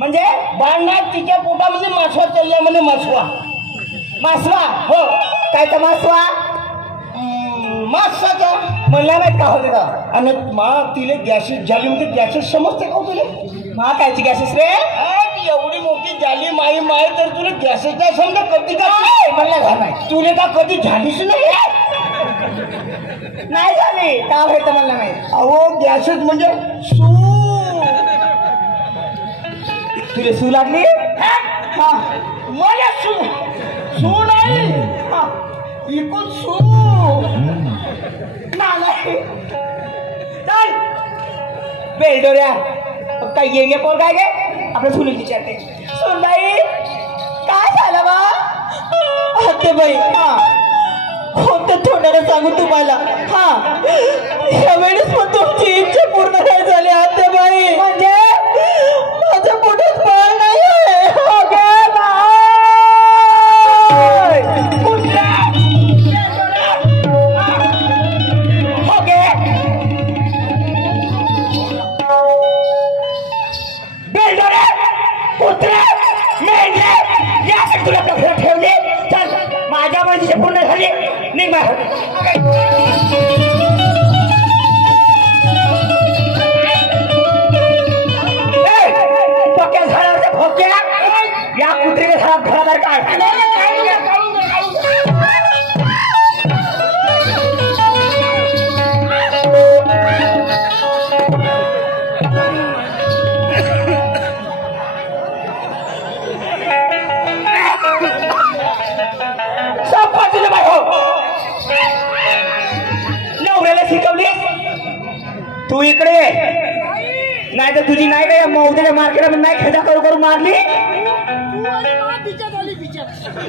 म्हणजे बाळनाथ तिच्या पोटामध्ये मासवा चालल्या म्हणजे मासवा मासवा हो काय तर मासवा मासाचा म्हणला माहित का होते का आणि मा तिले गॅसेस झाली होती गॅसेस समजते का तुला मा कायची गॅसेस रे एवढी मोठी झाली माई माय तर तुला गॅसेस नाही समजा कधी का म्हणला घर नाही तुला का कधी झालीच नाही नाही झाली का माहित म्हणला माहित अहो गॅसेस म्हणजे सू तुला सू लागली हा मला सू सू नाही हा इकून सू नाही चल बेलडोऱ्या काय येंगे पोर काय गे आपल्या सुनील विचारते सुनबाई काय झालं बा ते बाई हा कोणत्या तोंडाने सांगू तुम्हाला हा यावेळेस पण तुमची इच्छा पूर्ण नाही झाली आते बाई म्हणजे माझ्या पोटात बाळ नाही आहे हो गे बाय कुठला हो गे बेलडोरे कुत्रे मेंढे या तुला कपडे ठेवले चल माझ्या माहितीची पूर्ण झाली निघ पक्या झाडावरच्या भोक्या या कुत्रीने झाडात घरादार काढ नवऱ्याला शिकवली तू इकडे नाही तर तुझी नाही काय मौद्याच्या मार्केट नाही खेदा करू करू मारली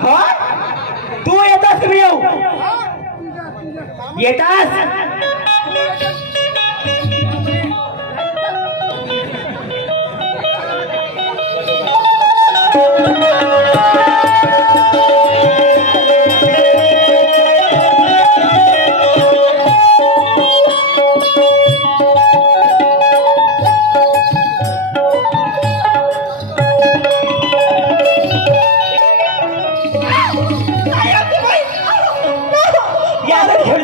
हा तू येतास तुम्ही येऊ येतास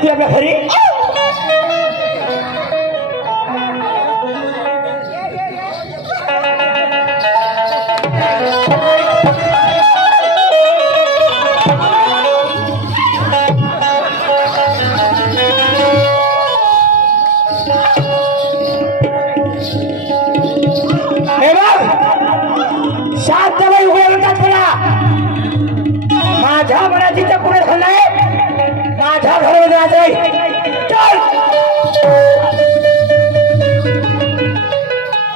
आपल्या घरी शांतबाई उभे म्हणतात मला माझ्या मनाची पुढे झालंय माझ्या घरामध्ये आज चल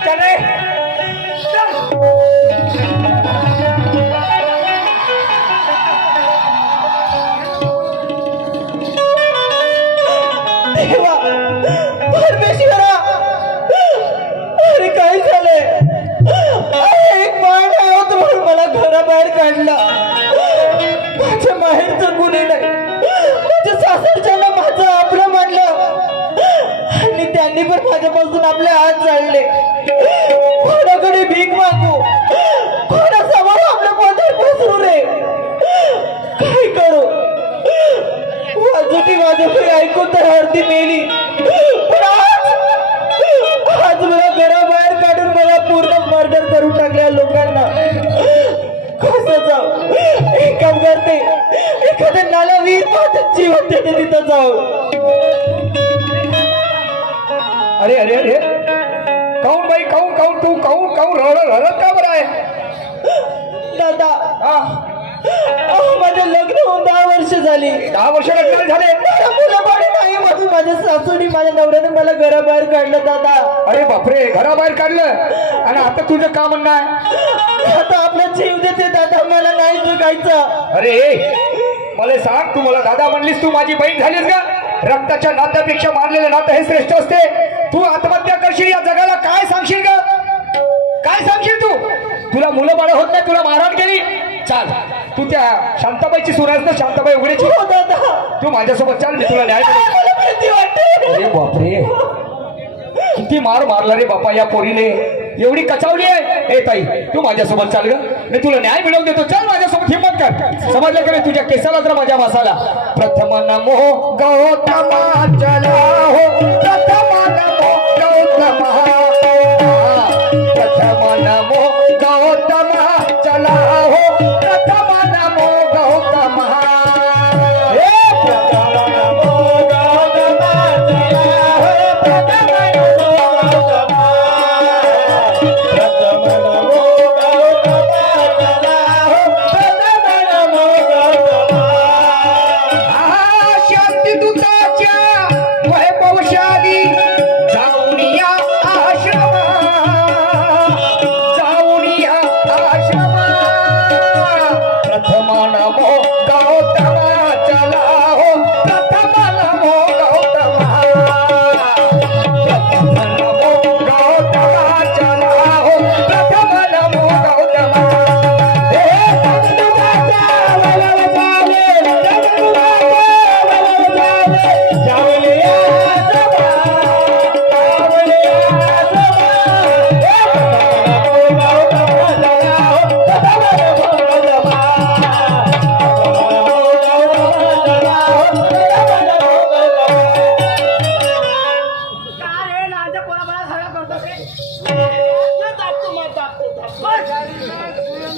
चले देवा परमेश्वरा अरे काय झालंय एक बाळ नाही होत म्हणून मला घराबाहेर काढला माझ्या माहेरचं गुन्हे नाही सासरच्याला माझं आपलं मानलं आणि त्यांनी पण माझ्यापासून आपले हात जाळले कोणाकडे भीक मागू कोणासमोर आपलं पदर पसरू रे काय करू वाजोटी वाजोटी ऐकून तर हरती मेली पण आज मला घराबाहेर काढून मला पूर्ण मर्डर करून टाकल्या लोकांना कसं जाऊ एक काम करते एखाद्या नाला वीर पाहत जीवन देते तिथं जाऊ अरे अरे अरे काऊन बाई काऊन काऊन तू काऊन काऊन रडत का बरं आहे दादा माझं लग्न होऊन 10 वर्ष झाली 10 वर्ष लग्न झाले मुलं बाळ नाही म्हणून माझ्या सासूनी माझ्या नवऱ्याने मला घराबाहेर काढलं दादा अरे बापरे घराबाहेर काढलं आणि आता तुझं का म्हणणं आहे आता आपला जीव देते दादा मला नाही जगायचं अरे मला सांग तू मला दादा म्हणलीस तू माझी बहीण झालीस का रक्ताच्या नात्यापेक्षा मानलेलं नातं हे श्रेष्ठ असते तू आत्महत्या करशील या जगाला काय सांगशील का काय सांगशील तू तुला मुलं बाळ होत नाही तुला मारहाण केली चाल तू त्या शांताबाईची सुनास ना शांताबाई उघडीची तू माझ्यासोबत चाल मी तुला न्याय देईन अरे बापरे किती मार मारला रे बापा या पोरीने एवढी कचावली आहे. ए ताई तू माझ्यासोबत चाल ग, मी तुला न्याय मिळवून देतो. चल माझ्यासोबत, हिम्मत कर. समजलं का नाही? तुझ्या केसाला तर माझ्या मसाला. प्रथम नमो गौतमा चला हो, प्रथम नमो गौतमा, प्रथम नमो गौतमा चला हो, प्रथम नमो गौतमा.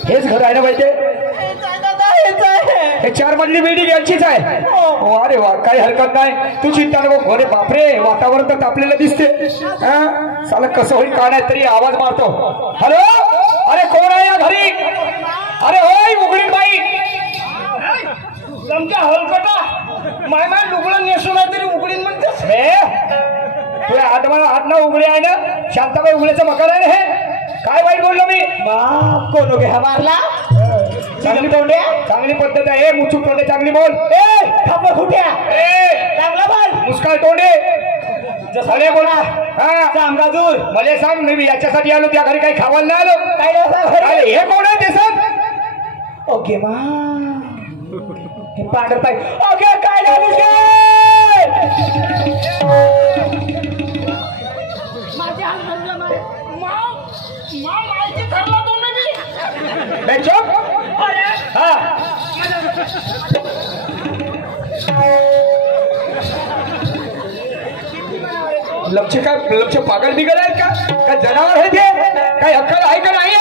हेच घर आहे ना पाहिजे. हे 4 मजली बिल्डिंग यांचीच आहे. अरे वा, काही हरकत नाही, तू चिंता नको. अरे बापरे, वातावरण तर तापलेलं दिसते. साला कसं होईल का नाही तरी आवाज मारतो. हॅलो, अरे कोण आहे या घरी? अरे होय उघडीन बाई. तुमच्या हलकटा माय माय लुगडं नेसून आहे तरी उघडीन म्हणतेस. तुला हात ना उघडे आहे ना, शांताबाई उघड्याचं मकान आहे ना. हे काय वाईट बोललो मी? कोण घ्या मारला? चांगली पद्धत आहे. मुचूक तोंडे चांगली बोल. चांगला बोल. मुस्काळ तोंडे जसं बोला. चांगला दूर. मला सांग, मी याच्यासाठी आलो, त्या घरी काही खावायला नाही आलो. काय हे कोण आहे ते सांग. ओके मा हे पांढर पाय. ओके काय माहिती ठरला तो नाही. लक्ष काय, लक्ष पागल बिगल आहेत का? काय जनावर आहे ते? काही अक्कल आहे का नाही?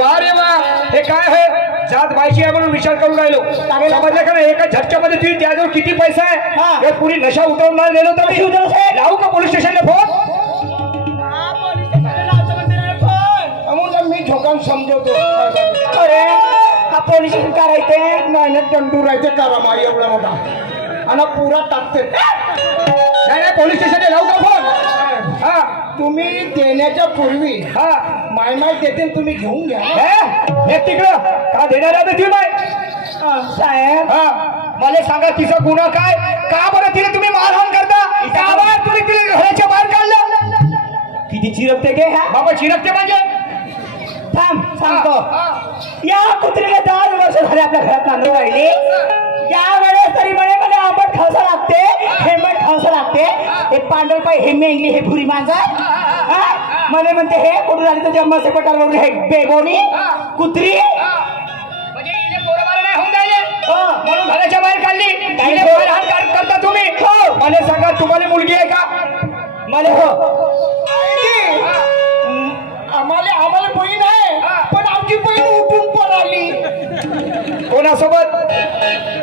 वा रे वा, हे काय आहे? जात बायची आहे म्हणून विचार करून राहिलो. समजलं का नाही? एका झटक्यामध्ये तुम्ही त्याजवळ किती पैसा आहे? पुरी नशा उतरवून नाही नेलो तर लावू का पोलीस स्टेशनला फोन? मी झोकान समजवतो. अरे हा पोलीस करायचे नाही ना, दंडू राहायचे करा माई एवढा मोठा आणि पुरा टाकते. नाही नाही, पोलीस स्टेशनला लावू का फोन? तुम्ही देण्याच्या पूर्वी माय माय देते, तुम्ही घेऊन घ्या. हे तिकडं का देणार आहे तुम्ही माय? साहेब मला सांगा, तिचा गुन्हा काय? का बरं तिने तुम्ही मारहाण करता? का बरं तुम्ही तिने घराच्या बाहेर काढलं? किती चिरकते गे? बाबा चिरकते म्हणजे? थांब सांगतो. या कुत्रीला 10 वर्ष झाले आपल्या घरात बांधून राहिली. या वेळेस तरी म्हणे आंबट खावसा लागते, हेमट खावसा लागते. हे पांढर पाय, हे मेंगली, हे भुरी मांजर. मला म्हणते हे कुठून आली तर जम्माचे पटार हे बेगोनी कुत्री. म्हणून घराच्या बाहेर काढली. करता तुम्ही? मला सांगा, तुम्हाला मुलगी आहे का? मला हो. आम्हाला बहीण आहे, पण आमची बहीण उठून पळाली. कोणासोबत?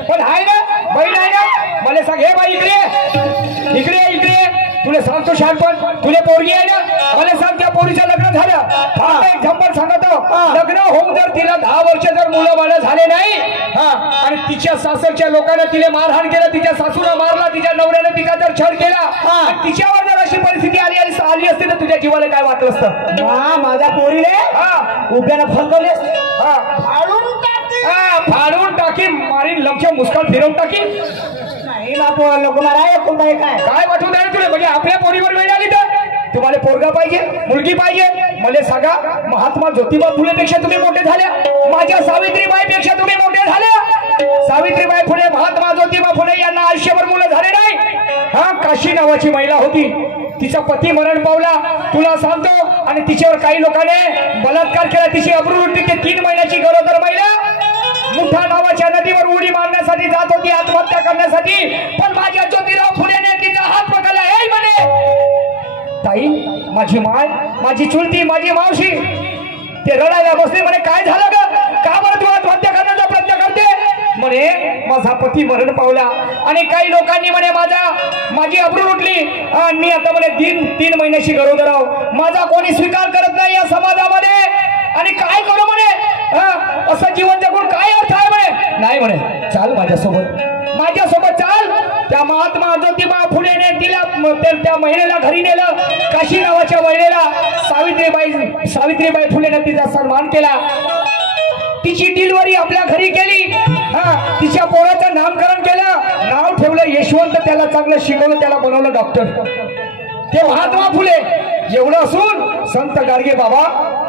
पण आहे ना, बहीण आहे ना. मला सांग, हे बाई इकडे इकडे इकडे, तुला सांगतो शहाणपण, तुला पोरगी आहे ना. मला सांग, त्या पोरीचं लग्न झालं? एक झंपर सांगतो, लग्न होऊन जर तिला 10 वर्ष जर मुलं बाळ झाले नाही, आणि तिच्या सासरच्या लोकांना तिने मारहाण केलं, तिच्या सासूला मारला, तिच्या नवऱ्याने तिचा जर छळ केला, तिच्यावर जर अशी परिस्थिती आली असते तर तुझ्या जीवाला काय वाटलं असतं? माझ्या पोरीने उभ्यानं फसवले असते. फाडून टाकी, मारीन लक्ष मुस्कान फिरवून टाकी. नाही ना, तो लोक माराय कोणता काय वाटून द्यायला तुला? म्हणजे आपल्या पोरीवर वेळ आली तर तुम्हाला पोरगा पाहिजे, मुलगी पाहिजे. मला सांगा, महात्मा ज्योतिबा फुलेपेक्षा तुम्ही मोठे झाल्या, माझ्या सावित्रीबाई पेक्षा तुम्ही मोठे झाल्या. सावित्रीबाई फुले, महात्मा ज्योतिबा फुले यांना आयुष्यभर मुलं झाले नाही. काशी नावाची महिला होती, तिचा पती मरण पावला तुला सांगतो, आणि तिच्यावर काही लोकांनी बलात्कार केला, तिची अब्रू उठली. ते 3 महिन्याची गरोदर महिला मुठा नावाच्या नदीवर उडी मारण्यासाठी जात होती, आत्महत्या करण्यासाठी. पण माझ्या ज्योतिराव फुलेने तिचा हात पकडला. हे म्हणे ताई, माझी माय, माझी चुलती, माझी मावशी. ते रडायला बसले. म्हणे काय झालं ग, का बरं तू आत्महत्या करण्याचा प्रयत्न करते? म्हणे माझा पती मरण पावला आणि काही लोकांनी म्हणे माझी अब्रू उठली आणि मी आता म्हणे 3 महिन्याची गरोदर आहो. माझा कोणी स्वीकार करत नाही या समाजामध्ये, आणि काय करू म्हणे, असं जीवन जगून काय अर्थ आहे म्हणे. नाही म्हणे, चाल माझ्यासोबत चाल. त्या महात्मा ज्योतिबा फुलेने तिला त्या महिलेला घरी नेलं. काशी नावाच्या महिलेला सावित्रीबाई फुलेने तिचा सन्मान केला. तिची डिलिव्हरी आपल्या घरी केली. तिच्या पोराचं नामकरण केलं, नाव ठेवलं यशवंत. त्याला चांगलं शिकवलं, त्याला बनवलं डॉक्टर. ते महात्मा फुले. एवढं असून संत गाडगे बाबा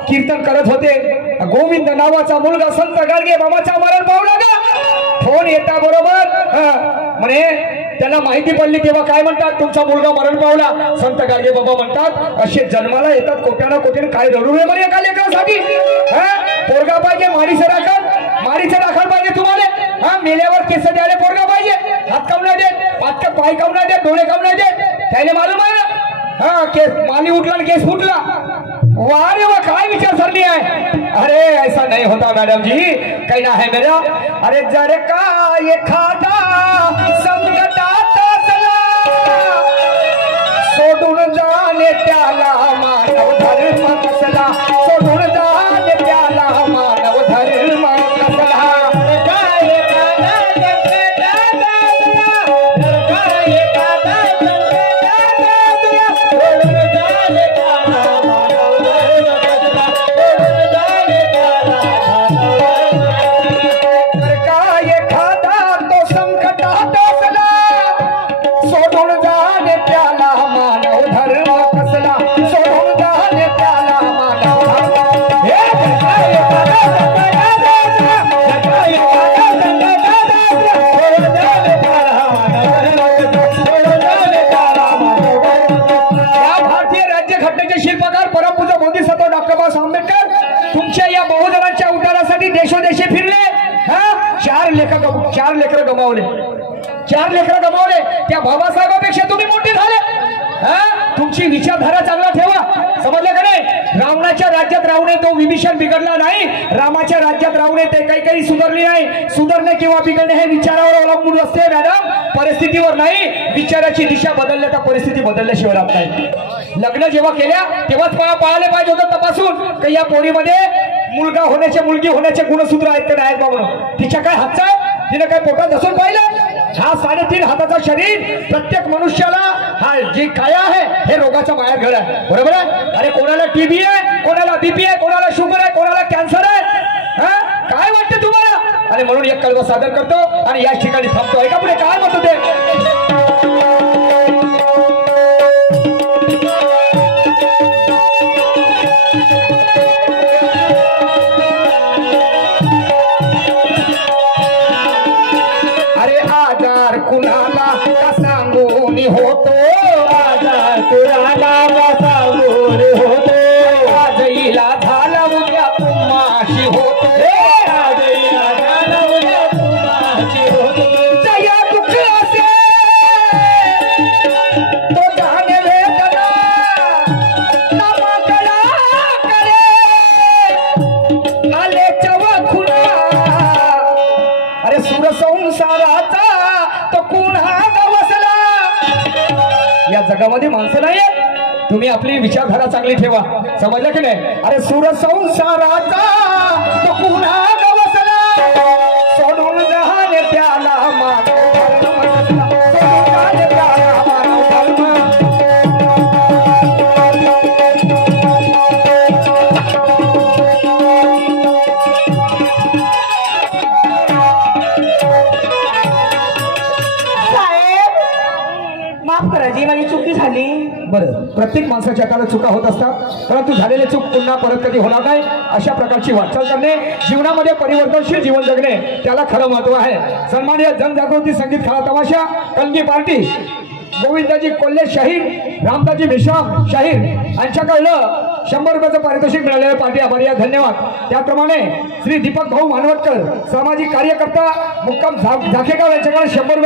कीर्तन करत होते. गोविंद नावाचा मुलगा संत गाडगे बाबाचा मरण पावला का. फोन येता बरोबर म्हणे त्याला माहिती पडली तेव्हा काय म्हणतात, तुमचा मुलगा मरण पावला. संत गाडगे बाबा म्हणतात असे जन्माला येतात कोट्याना कोट्याने, काय रडू नये म्हणे एका लेकरासाठी. पोरगा पाहिजे, मारीचं राखण पाहिजे तुम्हाला. मेल्यावर केस द्यायला पोरगा पाहिजे. हात काम नाही देत, पाय काम नाही देत, डोळे काम नाही देत. त्याने मालूम आहे ना, केस माली उठला आणि केस फुटला. वारे वा, काय विचार सरली आहे. अरे ऐसा नहीं होता मैडम जी, कहना है मेरा. अरे जर का एखादा संकटात असला, सोडून जाणे त्याला मानव धर्म कसला. सोडून जाणे त्याला मानव धर्म कसला. चार लेकरं गमावले. त्या बाबासाहेबांपेक्षा तुम्ही मोठे झाले. तुमची विचारधारा चांगला ठेवा, समजलं का नाही. रावणाच्या राज्यात राहूने तो विभीषण बिघडला नाही, रामाच्या राज्यात राहूने ते काही सुधारले नाही. सुधारणे किंवा बिघडणे हे विचारावर अवलंबून असते मॅडम, परिस्थितीवर नाही. विचाराची दिशा बदलल्या तर परिस्थिती बदलल्याशिवाय राहत नाही. लग्न जेव्हा केल्या तेव्हाच पाहायला पाहिजे होतं तपासून की या पोरीमध्ये मुलगा होण्याचे मुलगी होण्याचे गुणसूत्र आहेत का नाही म्हणून. तिच्या काय हातचा आहे, तिने काय पोटात धसून पाहिलं. हा 3.5 हाताचा शरीर प्रत्येक मनुष्याला, हा जे काया आहे हे रोगाचा मायार घर आहे, बरोबर आहे. अरे कोणाला टीबी आहे, कोणाला बीपी आहे, कोणाला शुगर आहे, कोणाला कॅन्सर आहे. काय वाटतं तुम्हाला. आणि म्हणून एक कल्प सादर करतो आणि याच ठिकाणी थांबतो. ऐका पुढे काय म्हणतो ते. कुणाला का सांगून होतो, आजार कुणाला का सांगून होतो. आजईला झाला उद्या तुम्हाशी होतो, आजईला झाला उद्या तुम्हाशी होतो. जया दुःख असे तो जाणे वेदना, नामाकडा करे आले चवखुना. अरे सुर संसाराचा या जगामध्ये माणसं नाही. तुम्ही आपली विचारधारा चांगली ठेवा, समजलं की नाही. अरे सूर संसाराचा तो पुन्हा गवसला, सोडून जाणे त्याला मानव धर्म कसला. सोडून जाणे त्याला मानव धर्म. माफ करा जी, माझी चुकी झाली. बरं, प्रत्येक माणसाच्या हाताला चुका होत असतात, परंतु झालेले चूक पुन्हा परत कधी होणार नाही अशा प्रकारची वाटचाल करणे, जीवनामध्ये परिवर्तनशील जीवन जगणे, त्याला खरं महत्व आहे. सन्माननीय जनजागृती संगीत खेळा तमाशा कलगी पार्टी गोविंदाजी कोल्हे शाहीर, रामदाजी मेश्राम शाहीर यांच्याकडलं 100 रुपयाचं पारितोषिक मिळालेलं पार्टी आभारी आहे, धन्यवाद. त्याप्रमाणे श्री दीपक भाऊ मानवटकर सामाजिक कार्यकर्ता मुक्काम झाकेगाव यांच्याकडे 100 रुपये